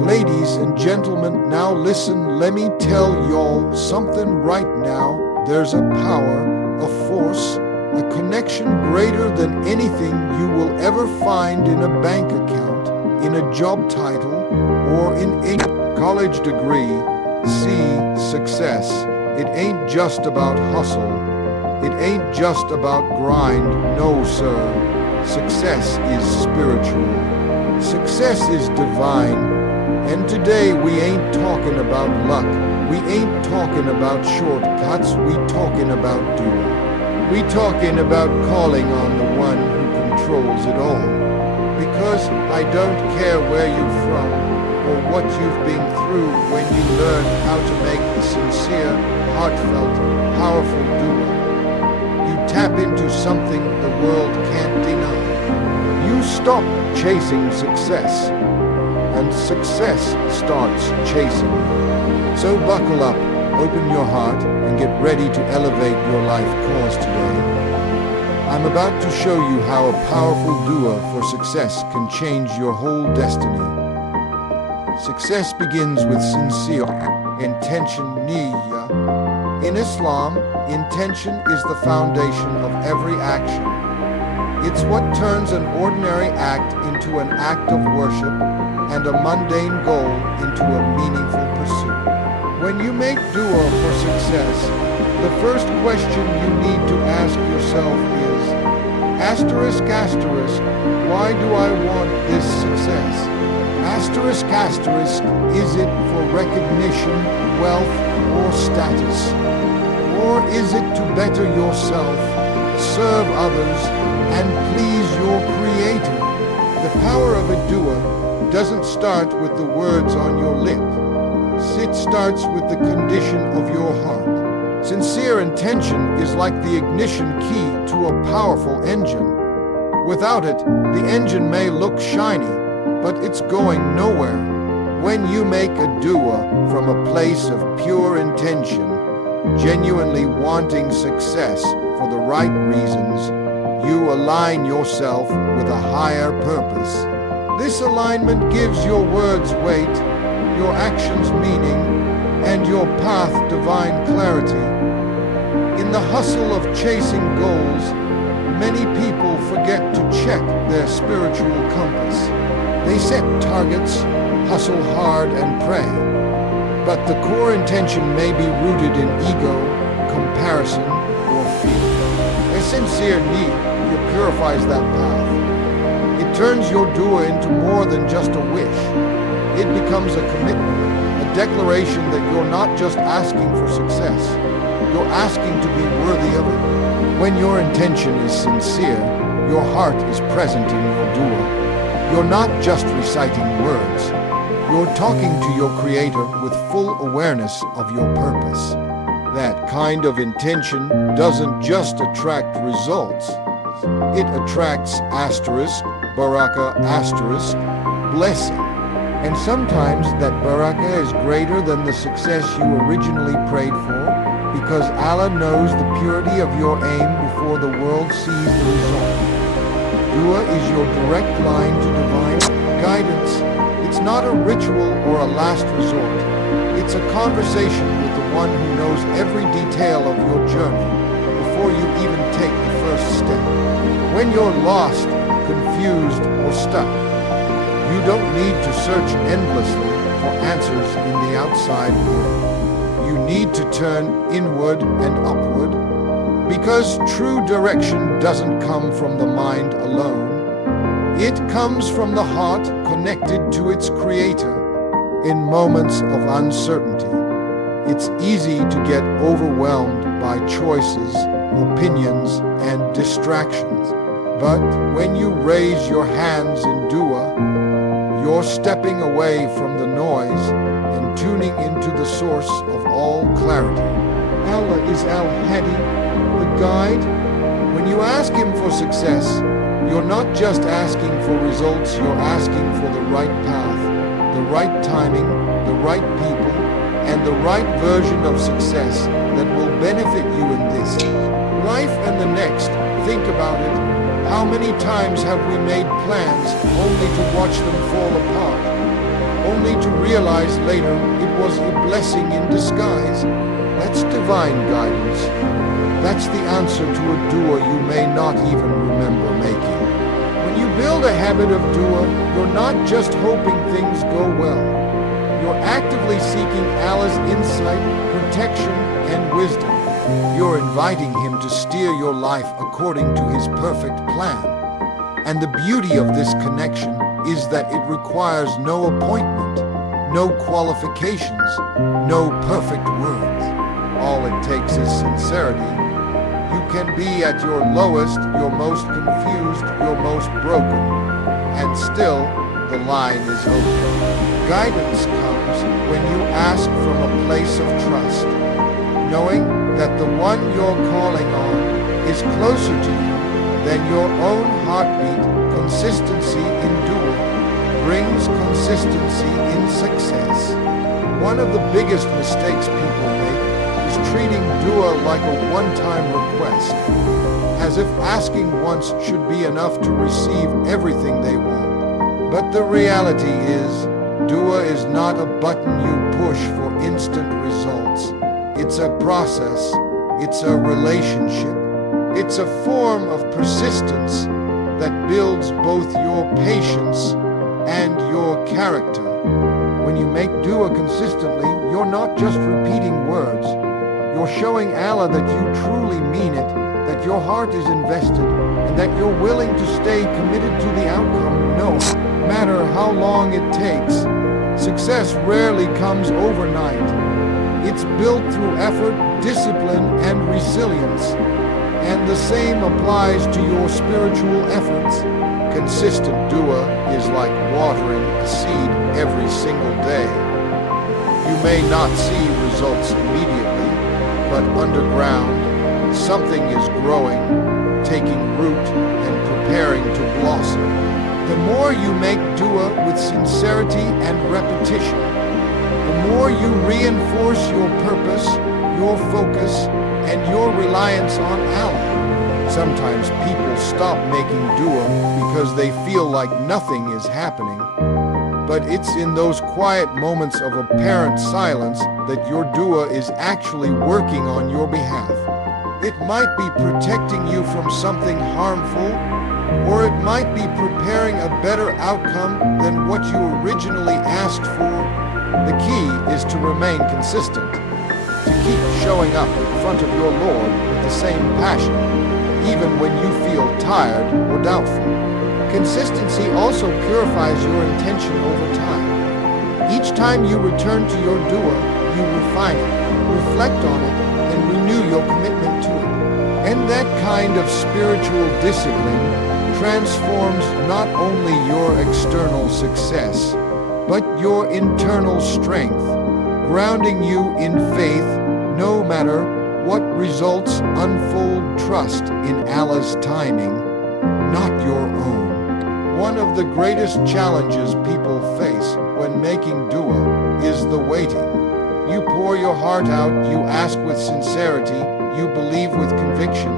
Ladies and gentlemen, now listen, let me tell y'all something right now. There's a power, a force, a connection greater than anything you will ever find in a bank account, in a job title, or in a college degree. See, success, it ain't just about hustle. It ain't just about grind, no sir. Success is spiritual. Success is divine. And today we ain't talking about luck. We ain't talking about shortcuts. We talking about doing. We talking about calling on the one who controls it all. Because I don't care where you're from or what you've been through when you learn how to make a sincere, heartfelt, powerful doer. You tap into something the world can't deny. You stop chasing success, and success starts chasing you. So buckle up, open your heart, and get ready to elevate your life cause today. I'm about to show you how a powerful doer for success can change your whole destiny. Success begins with sincere intention, niyyah. In Islam, intention is the foundation of every action. It's what turns an ordinary act into an act of worship and a mundane goal into a meaningful pursuit. When you make dua for success, the first question you need to ask yourself is, asterisk, asterisk, why do I want this success? Asterisk, asterisk, is it for recognition, wealth, or status? Or is it to better yourself, serve others, and please your Creator? The power of a dua doesn't start with the words on your lip. It starts with the condition of your heart. Sincere intention is like the ignition key to a powerful engine. Without it, the engine may look shiny, but it's going nowhere. When you make a dua from a place of pure intention, genuinely wanting success for the right reasons, you align yourself with a higher purpose. This alignment gives your words weight, your actions meaning, and your path divine clarity. In the hustle of chasing goals, many people forget to check their spiritual compass. They set targets, hustle hard, and pray. But the core intention may be rooted in ego, comparison, or fear. A sincere need purifies that path. It turns your dua into more than just a wish. It becomes a commitment, a declaration that you're not just asking for success, you're asking to be worthy of it. When your intention is sincere, your heart is present in your dua. You're not just reciting words, you're talking to your Creator with full awareness of your purpose. That kind of intention doesn't just attract results, it attracts asterisk, baraka, asterisk, blessing. And sometimes that baraka is greater than the success you originally prayed for, because Allah knows the purity of your aim before the world sees the result. Dua is your direct line to divine guidance. It's not a ritual or a last resort. It's a conversation with the one who knows every detail of your journey before you even take the first step. When you're lost, confused, or stuck, you don't need to search endlessly for answers in the outside world. You need to turn inward and upward, because true direction doesn't come from the mind alone. It comes from the heart connected to its Creator. In moments of uncertainty, it's easy to get overwhelmed by choices, opinions, and distractions. But when you raise your hands in dua, you're stepping away from the noise and tuning into the source of all clarity. Allah is Al-Hadi, the guide. When you ask Him for success, you're not just asking for results, you're asking for the right path, the right timing, the right people, and the right version of success that will benefit you in this life and the next. Think about it. How many times have we made plans only to watch them fall apart? only to realize later it was a blessing in disguise. That's divine guidance. That's the answer to a dua you may not even remember making. When you build a habit of dua, you're not just hoping things go well. You're actively seeking Allah's insight, protection, and wisdom. You're inviting Him to steer your life according to His perfect plan. And the beauty of this connection is that it requires no appointment, no qualifications, no perfect words. All it takes is sincerity. You can be at your lowest, your most confused, your most broken, and still the line is open. Guidance comes when you ask from a place of trust, knowing that the one you're calling on is closer to you than your own heartbeat. Consistency in dua brings consistency in success. One of the biggest mistakes people make is treating dua like a one-time request, as if asking once should be enough to receive everything they want. But the reality is, dua is not a button you push for instant results. It's a process, it's a relationship, it's a form of persistence that builds both your patience and your character. When you make dua consistently, you're not just repeating words. You're showing Allah that you truly mean it, that your heart is invested, and that you're willing to stay committed to the outcome, no matter how long it takes. Success rarely comes overnight. It's built through effort, discipline, and resilience. And the same applies to your spiritual efforts. Consistent dua is like watering a seed every single day. You may not see results immediately, but underground, something is growing, taking root, and preparing to blossom. The more you make dua with sincerity and repetition, the more you reinforce your purpose, your focus, and your reliance on Allah. Sometimes people stop making dua because they feel like nothing is happening. But it's in those quiet moments of apparent silence that your dua is actually working on your behalf. It might be protecting you from something harmful, or it might be preparing a better outcome than what you originally asked for. The key is to remain consistent, to keep showing up in front of your Lord with the same passion, even when you feel tired or doubtful. Consistency also purifies your intention over time. Each time you return to your dua, you refine it, reflect on it, and renew your commitment to it. And that kind of spiritual discipline transforms not only your external success, but your internal strength, grounding you in faith no matter what results unfold. Trust in Allah's timing, not your own. One of the greatest challenges people face when making dua is the waiting. You pour your heart out, you ask with sincerity, you believe with conviction,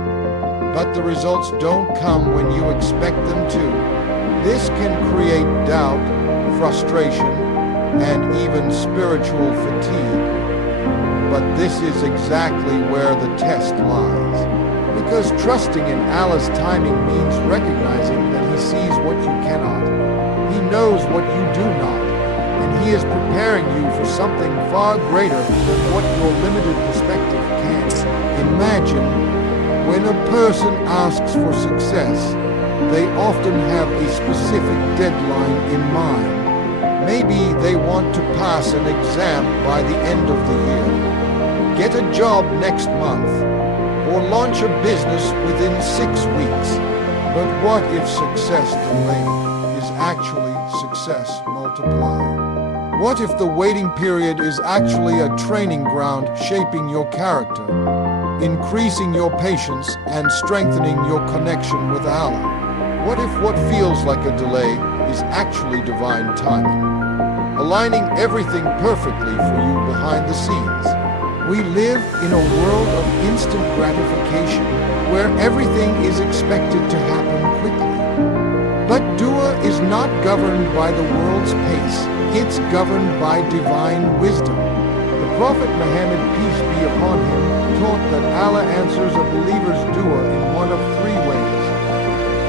but the results don't come when you expect them to. This can create doubt, frustration, and even spiritual fatigue. But this is exactly where the test lies. Because trusting in Allah's timing means recognizing that He sees what you cannot. He knows what you do not. And He is preparing you for something far greater than what your limited perspective can. Imagine when a person asks for success, they often have a specific deadline in mind. Maybe they want to pass an exam by the end of the year, get a job next month, or launch a business within 6 weeks. But what if success delayed is actually success multiplied? What if the waiting period is actually a training ground shaping your character, increasing your patience, and strengthening your connection with Allah? What if what feels like a delay is actually divine timing, aligning everything perfectly for you behind the scenes? We live in a world of instant gratification where everything is expected to happen quickly. But dua is not governed by the world's pace. It's governed by divine wisdom. The Prophet Muhammad, peace be upon him, taught that Allah answers a believer's dua in one of three ways.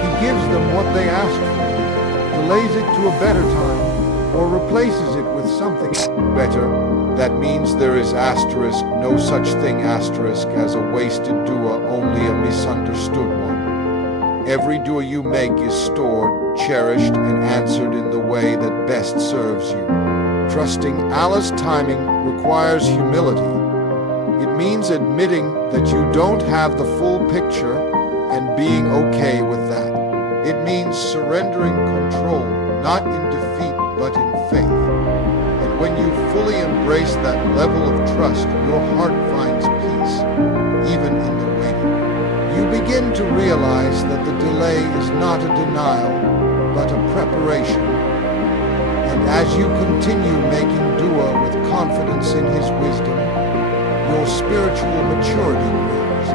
He gives them what they asked for, delays it to a better time, or replaces it with something better. That means there is asterisk, no such thing asterisk as a wasted dua, only a misunderstood one. Every dua you make is stored, cherished, and answered in the way that best serves you. Trusting Allah's timing requires humility. It means admitting that you don't have the full picture and being okay with that. It means surrendering control, not in defeat but in faith. And when you fully embrace that level of trust, your heart finds peace, even in the waiting. You begin to realize that the delay is not a denial, but a preparation. And as you continue making dua with confidence in His wisdom, your spiritual maturity grows.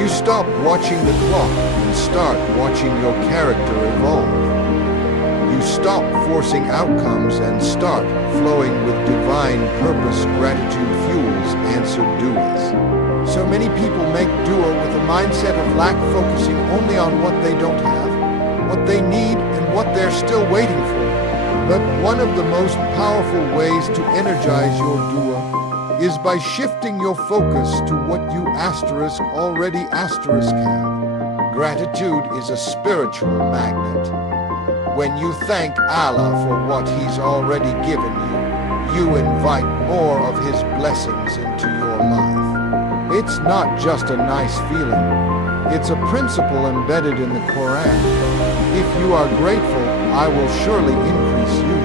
You stop watching the clock and start watching your character evolve. You stop forcing outcomes and start flowing with divine purpose. Gratitude fuels answered duas. So many people make dua with a mindset of lack, focusing only on what they don't have, what they need, and what they're still waiting for. But one of the most powerful ways to energize your dua is by shifting your focus to what you already have. Gratitude is a spiritual magnet. When you thank Allah for what He's already given you, you invite more of His blessings into your life. It's not just a nice feeling. It's a principle embedded in the Quran. If you are grateful, I will surely increase you.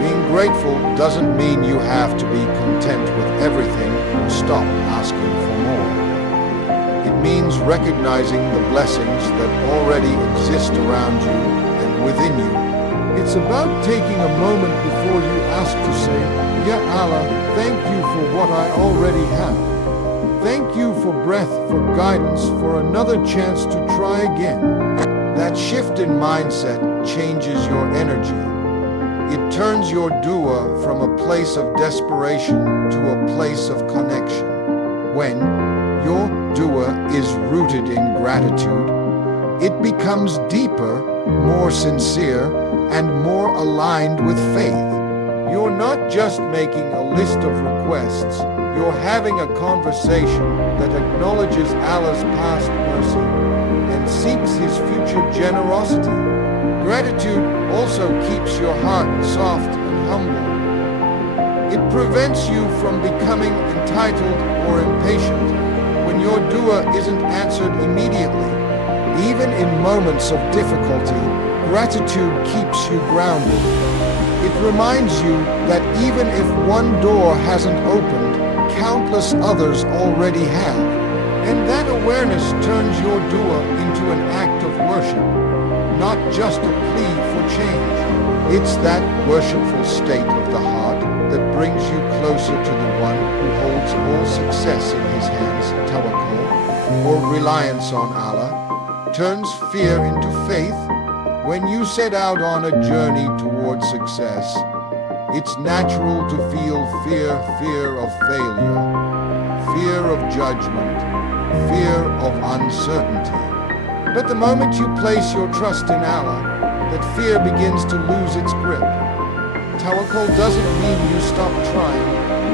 Being grateful doesn't mean you have to be content with everything or stop asking for more. It means recognizing the blessings that already exist around you and within you. It's about taking a moment before you ask to say, Ya Allah, thank you for what I already have. Thank you for breath, for guidance, for another chance to try again. That shift in mindset changes your energy. It turns your dua from a place of desperation to a place of connection. When your dua is rooted in gratitude, it becomes deeper, more sincere, and more aligned with faith. You're not just making a list of requests, you're having a conversation that acknowledges Allah's past mercy and seeks His future generosity. Gratitude also keeps your heart soft and humble. It prevents you from becoming entitled or impatient when your dua isn't answered immediately. Even in moments of difficulty, gratitude keeps you grounded. It reminds you that even if one door hasn't opened, countless others already have. And that awareness turns your dua into an act of worship, not just a plea for change. It's that worshipful state of the heart that brings you closer to the one who holds all success in His hands. Tawakkul, or reliance on Allah, turns fear into faith. When you set out on a journey towards success, it's natural to feel fear of failure, fear of judgment, fear of uncertainty. But the moment you place your trust in Allah, that fear begins to lose its grip. Tawakkul doesn't mean you stop trying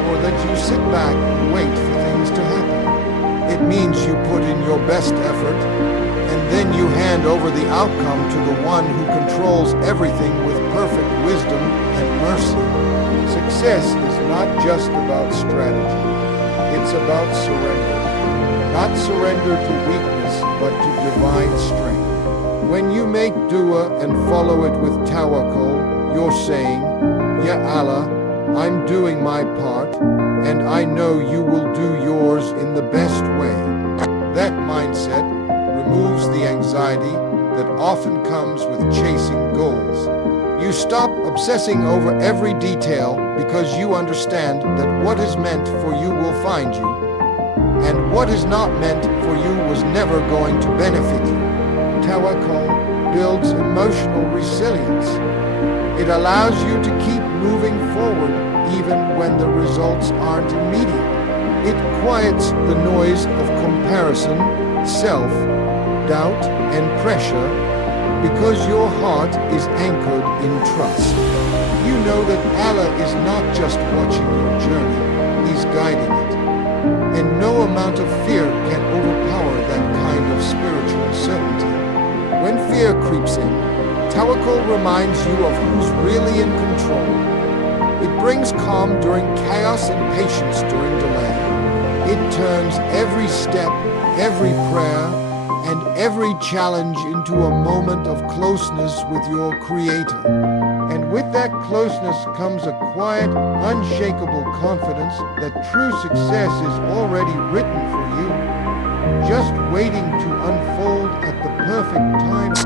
or that you sit back and wait for things to happen. It means you put in your best effort and then you hand over the outcome to the one who controls everything with perfect wisdom and mercy. Success is not just about strategy, it's about surrender. Not surrender to weakness, but to divine strength. When you make dua and follow it with tawakkul, you're saying, Ya Allah, I'm doing my part, and I know you will do yours in the best way. That mindset removes the anxiety that often comes with chasing goals. You stop obsessing over every detail because you understand that what is meant for you will find you, and what is not meant for you was never going to benefit you. Tawakkul builds emotional resilience. It allows you to keep moving forward even when the results aren't immediate. It quiets the noise of comparison, self-doubt, and pressure because your heart is anchored in trust. You know that Allah is not just watching your journey, He's guiding it. And no amount of fear can overpower that kind of spiritual certainty. When fear creeps in, Tawakkul reminds you of who's really in control. It brings calm during chaos and patience during delay. It turns every step, every prayer, and every challenge into a moment of closeness with your Creator. And with that closeness comes a quiet, unshakable confidence that true success is already written for you, just waiting to unfold at the perfect time.